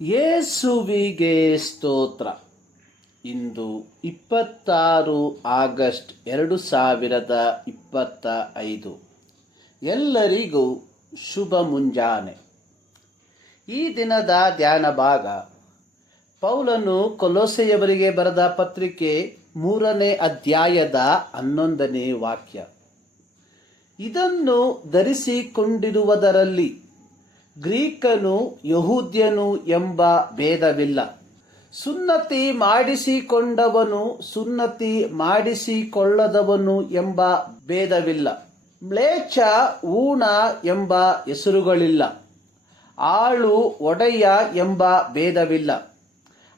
ಯೇಸುವಿಗೆ ಸ್ತೋತ್ರ. ಇಂದು ಇಪ್ಪತ್ತಾರು ಆಗಸ್ಟ್ ಎರಡು ಸಾವಿರದ ಇಪ್ಪತ್ತ ಐದು. ಎಲ್ಲರಿಗೂ ಶುಭ ಮುಂಜಾನೆ. ಈ ದಿನದ ಧ್ಯಾನ ಭಾಗ, ಪೌಲನು ಕೊಲೋಸೆಯವರಿಗೆ ಬರೆದ ಪತ್ರಿಕೆ ಮೂರನೇ ಅಧ್ಯಾಯದ ಹನ್ನೊಂದನೇ ವಾಕ್ಯ. ಇದನ್ನು ಧರಿಸಿಕೊಂಡಿರುವುದರಲ್ಲಿ ಗ್ರೀಕನು ಯಹೂದ್ಯನು ಎಂಬ ಭೇದವಿಲ್ಲ. ಸುನ್ನತಿ ಮಾಡಿಸಿಕೊಂಡವನು ಸುನ್ನತಿ ಮಾಡಿಸಿಕೊಳ್ಳದವನು ಎಂಬ ಭೇದವಿಲ್ಲ. ಮ್ಲೇಚ ಊಣ ಎಂಬ ಹೆಸರುಗಳಿಲ್ಲ. ಆಳು, ಒಡೆಯ ಎಂಬ ಭೇದವಿಲ್ಲ.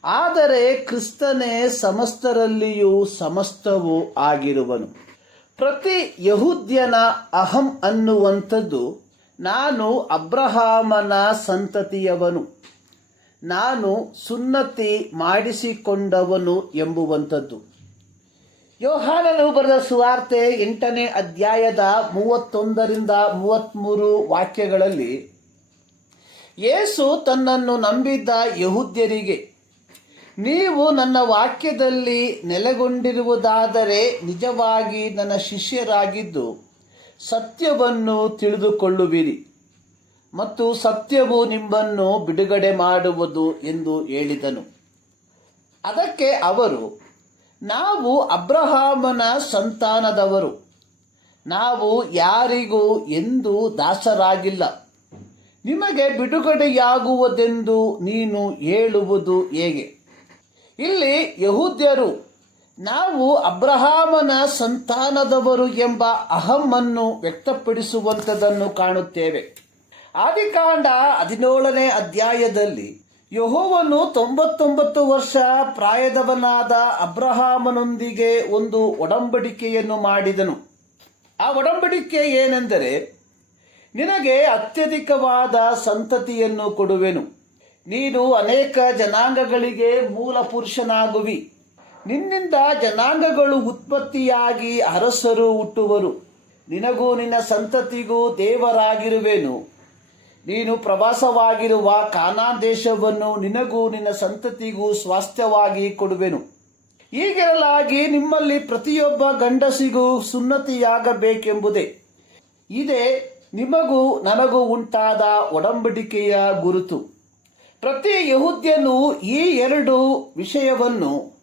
ಆದರೆ ಕ್ರಿಸ್ತನೇ ಸಮಸ್ತರಲ್ಲಿಯೂ ಸಮಸ್ತವೂ ಆಗಿರುವನು. ಪ್ರತಿ ಯಹೂದ್ಯನ ಅಹಂ ಅನ್ನುವಂಥದ್ದು ನಾನು ಅಬ್ರಹಾಮನ ಸಂತತಿಯವನು. ನಾನು ಸುನ್ನತಿ ಮಾಡಿಸಿಕೊಂಡವನು ಎಂಬುವಂಥದ್ದು. ಯೋಹಾನನು ಬರೆದ ಸುವಾರ್ತೆ ಎಂಟನೇ ಅಧ್ಯಾಯದ ಮೂವತ್ತೊಂದರಿಂದ ಮೂವತ್ತ್ಮೂರು ವಾಕ್ಯಗಳಲ್ಲಿ, ಯೇಸು ತನ್ನನ್ನು ನಂಬಿದ್ದ ಯಹೂದ್ಯರಿಗೆ, ನೀವು ನನ್ನ ವಾಕ್ಯದಲ್ಲಿ ನೆಲೆಗೊಂಡಿರುವುದಾದರೆ ನಿಜವಾಗಿ ನನ್ನ ಶಿಷ್ಯರಾಗಿದ್ದು ಸತ್ಯವನ್ನು ತಿಳಿದುಕೊಳ್ಳುವಿರಿ ಮತ್ತು ಸತ್ಯವು ನಿಮ್ಮನ್ನು ಬಿಡುಗಡೆ ಮಾಡುವುದು ಎಂದು ಹೇಳಿದನು. ಅದಕ್ಕೆ ಅವರು, ನಾವು ಅಬ್ರಹಾಮನ ಸಂತಾನದವರು. ನಾವು ಯಾರಿಗೂ ಎಂದು ದಾಸರಾಗಿಲ್ಲ. ನಿಮಗೆ ಬಿಡುಗಡೆಯಾಗುವುದೆಂದು ನೀನು ಹೇಳುವುದು ಹೇಗೆ? ಇಲ್ಲಿ ಯಹೂದ್ಯರು ನಾವು ಅಬ್ರಹಾಮನ ಸಂತಾನದವರು ಎಂಬ ಅಹಮ್ಮನ್ನು ವ್ಯಕ್ತಪಡಿಸುವಂಥದ್ದನ್ನು ಕಾಣುತ್ತೇವೆ. ಆದಿಕಾಂಡ ಹದಿನೇಳನೇ ಅಧ್ಯಾಯದಲ್ಲಿ ಯಹೋವನು ತೊಂಬತ್ತೊಂಬತ್ತು ವರ್ಷ ಪ್ರಾಯದವನಾದ ಅಬ್ರಹಾಮನೊಂದಿಗೆ ಒಂದು ಒಡಂಬಡಿಕೆಯನ್ನು ಮಾಡಿದನು. ಆ ಒಡಂಬಡಿಕೆ ಏನೆಂದರೆ, ನಿನಗೆ ಅತ್ಯಧಿಕವಾದ ಸಂತತಿಯನ್ನು ಕೊಡುವೆನು. ನೀನು ಅನೇಕ ಜನಾಂಗಗಳಿಗೆ ಮೂಲ ಪುರುಷನಾಗುವಿ. ನಿನ್ನಿಂದ ಜನಾಂಗಗಳು ಉತ್ಪತ್ತಿಯಾಗಿ ಅರಸರು ಹುಟ್ಟುವರು. ನಿನಗೂ ನಿನ್ನ ಸಂತತಿಗೂ ದೇವರಾಗಿರುವೆನು. ನೀನು ಪ್ರವಾಸವಾಗಿರುವ ಕಾನಾನ್ ದೇಶವನ್ನು ನಿನಗೂ ನಿನ್ನ ಸಂತತಿಗೂ ಸ್ವಾಸ್ಥ್ಯವಾಗಿ ಕೊಡುವೆನು. ಹೀಗಿರಲಾಗಿ ನಿಮ್ಮಲ್ಲಿ ಪ್ರತಿಯೊಬ್ಬ ಗಂಡಸಿಗೂ ಸುನ್ನತಿಯಾಗಬೇಕೆಂಬುದೇ. ಇದೇ ನಿಮಗೂ ನನಗೂ ಉಂಟಾದ ಒಡಂಬಡಿಕೆಯ ಗುರುತು. ಪ್ರತಿ ಯಹುದ್ಯನು ಈ ಎರಡು ವಿಷಯವನ್ನು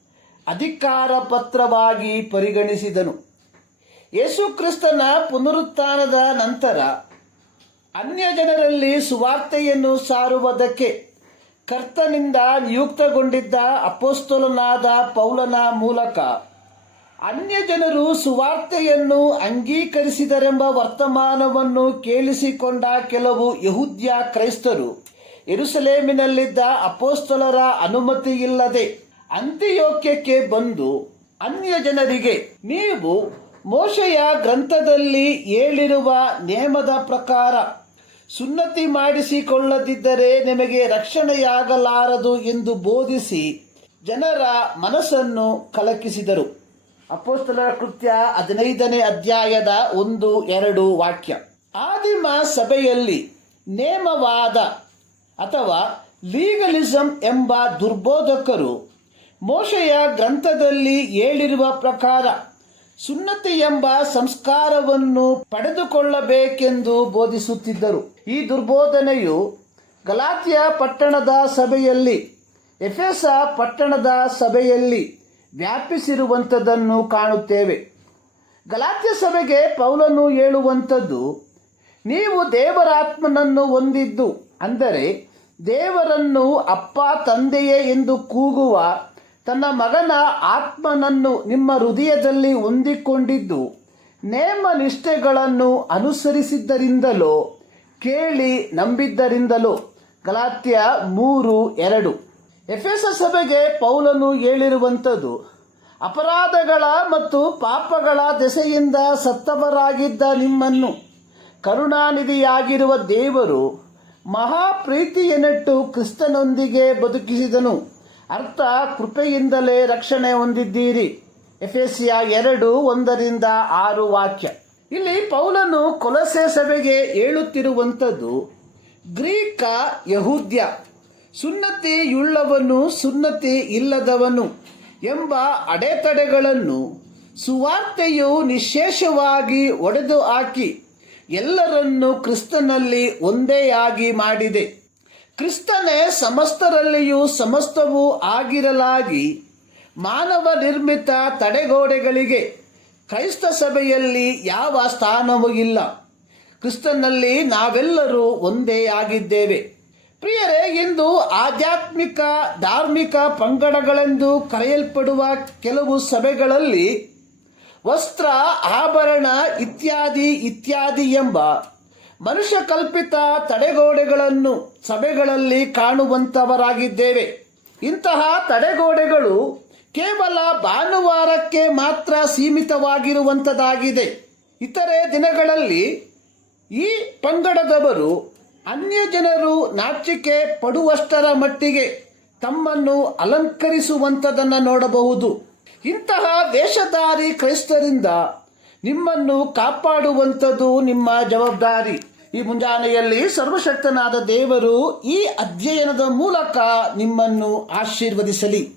ಅಧಿಕಾರ ಪತ್ರವಾಗಿ ಪರಿಗಣಿಸಿದನು. ಯೇಸುಕ್ರಿಸ್ತನ ಪುನರುತ್ಥಾನದ ನಂತರ ಅನ್ಯ ಜನರಲ್ಲಿ ಸುವಾರ್ತೆಯನ್ನು ಸಾರುವುದಕ್ಕೆ ಕರ್ತನಿಂದ ನಿಯುಕ್ತಗೊಂಡಿದ್ದ ಅಪೋಸ್ತೋಲನಾದ ಪೌಲನ ಮೂಲಕ ಅನ್ಯ ಜನರು ಸುವಾರ್ತೆಯನ್ನು ಅಂಗೀಕರಿಸಿದರೆಂಬ ವರ್ತಮಾನವನ್ನು ಕೇಳಿಸಿಕೊಂಡ ಕೆಲವು ಯಹೂದ್ಯ ಕ್ರೈಸ್ತರು ಎರುಸಲೇಮಿನಲ್ಲಿದ್ದ ಅಪೋಸ್ತಲರ ಅನುಮತಿಯಿಲ್ಲದೆ ಅಂತ್ಯೋಕ್ಯಕ್ಕೆ ಬಂದು ಅನ್ಯ ಜನರಿಗೆ ನೀವು ಮೋಶೆಯ ಗ್ರಂಥದಲ್ಲಿ ಹೇಳಿರುವ ನೇಮದ ಪ್ರಕಾರ ಸುನ್ನತಿ ಮಾಡಿಸಿಕೊಳ್ಳದಿದ್ದರೆ ನಿಮಗೆ ರಕ್ಷಣೆಯಾಗಲಾರದು ಎಂದು ಬೋಧಿಸಿ ಜನರ ಮನಸ್ಸನ್ನು ಕಲಕಿಸಿದರು. ಅಪೋಸ್ತಲರ ಕೃತ್ಯ ಹದಿನೈದನೇ ಅಧ್ಯಾಯದ ಒಂದು, ಎರಡು ವಾಕ್ಯ. ಆದಿಮ ಸಭೆಯಲ್ಲಿ ನೇಮವಾದ ಅಥವಾ ಲೀಗಲಿಸಂ ಎಂಬ ದುರ್ಬೋಧಕರು ಮೋಶೆಯ ಗ್ರಂಥದಲ್ಲಿ ಹೇಳಿರುವ ಪ್ರಕಾರ ಸುನ್ನತಿ ಎಂಬ ಸಂಸ್ಕಾರವನ್ನು ಪಡೆದುಕೊಳ್ಳಬೇಕೆಂದು ಬೋಧಿಸುತ್ತಿದ್ದರು. ಈ ದುರ್ಬೋಧನೆಯು ಗಲಾತಿಯ ಪಟ್ಟಣದ ಸಭೆಯಲ್ಲಿ, ಎಫೆಸ ಪಟ್ಟಣದ ಸಭೆಯಲ್ಲಿ ವ್ಯಾಪಿಸಿರುವಂಥದ್ದನ್ನು ಕಾಣುತ್ತೇವೆ. ಗಲಾತ್ಯ ಸಭೆಗೆ ಪೌಲನು ಹೇಳುವಂಥದ್ದು, ನೀವು ದೇವರಾತ್ಮನನ್ನು ಹೊಂದಿದ್ದು, ಅಂದರೆ ದೇವರನ್ನು ಅಪ್ಪ, ತಂದೆಯೇ ಎಂದು ಕೂಗುವ ತನ್ನ ಮಗನ ಆತ್ಮನನ್ನು ನಿಮ್ಮ ಹೃದಯದಲ್ಲಿ ಹೊಂದಿಕೊಂಡಿದ್ದು, ನೇಮ ನಿಷ್ಠೆಗಳನ್ನು ಅನುಸರಿಸಿದ್ದರಿಂದಲೋ, ಕೇಳಿ ನಂಬಿದ್ದರಿಂದಲೋ. ಗಲಾತ್ಯ ಮೂರು ಎರಡು. ಎಫೆಸ ಸಭೆಗೆ ಪೌಲನು ಹೇಳಿರುವಂಥದ್ದು, ಅಪರಾಧಗಳ ಮತ್ತು ಪಾಪಗಳ ದೆಸೆಯಿಂದ ಸತ್ತವರಾಗಿದ್ದ ನಿಮ್ಮನ್ನು ಕರುಣಾನಿಧಿಯಾಗಿರುವ ದೇವರು ಮಹಾಪ್ರೀತಿಯನ್ನಿಟ್ಟು ಕ್ರಿಸ್ತನೊಂದಿಗೆ ಬದುಕಿಸಿದನು. ಅರ್ಥ, ಕೃಪೆಯಿಂದಲೇ ರಕ್ಷಣೆ ಹೊಂದಿದ್ದೀರಿ. ಎಫೆಸಿಯ ಎರಡು ಒಂದರಿಂದ ಆರು ವಾಕ್ಯ. ಇಲ್ಲಿ ಪೌಲನು ಕೊಲಸೆ ಸಭೆಗೆ ಹೇಳುತ್ತಿರುವಂಥದ್ದು, ಗ್ರೀಕ ಯಹೂದ್ಯ, ಸುನ್ನತಿಯುಳ್ಳವನು ಸುನ್ನತಿ ಇಲ್ಲದವನು ಎಂಬ ಅಡೆತಡೆಗಳನ್ನು ಸುವಾರ್ತೆಯು ನಿಶೇಷವಾಗಿ ಒಡೆದು ಹಾಕಿ ಎಲ್ಲರನ್ನೂ ಕ್ರಿಸ್ತನಲ್ಲಿ ಒಂದೇಯಾಗಿ ಮಾಡಿದೆ. ಕ್ರಿಸ್ತನೇ ಸಮಸ್ತರಲ್ಲಿಯೂ ಸಮಸ್ತವೂ ಆಗಿರಲಾಗಿ ಮಾನವ ನಿರ್ಮಿತ ತಡೆಗೋಡೆಗಳಿಗೆ ಕ್ರೈಸ್ತ ಸಭೆಯಲ್ಲಿ ಯಾವ ಸ್ಥಾನವೂ ಇಲ್ಲ. ಕ್ರಿಸ್ತನಲ್ಲಿ ನಾವೆಲ್ಲರೂ ಒಂದೇ ಆಗಿದ್ದೇವೆ. ಪ್ರಿಯರೇ, ಇಂದು ಆಧ್ಯಾತ್ಮಿಕ, ಧಾರ್ಮಿಕ ಪಂಗಡಗಳೆಂದು ಕರೆಯಲ್ಪಡುವ ಕೆಲವು ಸಭೆಗಳಲ್ಲಿ ವಸ್ತ್ರ, ಆಭರಣ ಇತ್ಯಾದಿ ಇತ್ಯಾದಿ ಎಂಬ ಮನುಷ್ಯ ಕಲ್ಪಿತ ತಡೆಗೋಡೆಗಳನ್ನು ಸಭೆಗಳಲ್ಲಿ ಕಾಣುವಂತವರಾಗಿದ್ದೇವೆ. ಇಂತಹ ತಡೆಗೋಡೆಗಳು ಕೇವಲ ಭಾನುವಾರಕ್ಕೆ ಮಾತ್ರ ಸೀಮಿತವಾಗಿರುವಂಥದ್ದಾಗಿದೆ ಇತರೆ ದಿನಗಳಲ್ಲಿ ಈ ಪಂಗಡದವರು ಅನ್ಯ ಜನರು ನಾಚಿಕೆ ಪಡುವಷ್ಟರ ಮಟ್ಟಿಗೆ ತಮ್ಮನ್ನು ಅಲಂಕರಿಸುವಂಥದ್ದನ್ನು ನೋಡಬಹುದು. ಇಂತಹ ವೇಷಧಾರಿ ಕ್ರೈಸ್ತರಿಂದ ನಿಮ್ಮನ್ನು ಕಾಪಾಡುವಂಥದ್ದು ನಿಮ್ಮ ಜವಾಬ್ದಾರಿ. ಈ ಮುಂಜಾನೆಯಲ್ಲಿ ಸರ್ವಶಕ್ತನಾದ ದೇವರು ಈ ಅಧ್ಯಯನದ ಮೂಲಕ ನಿಮ್ಮನ್ನು ಆಶೀರ್ವದಿಸಲಿ.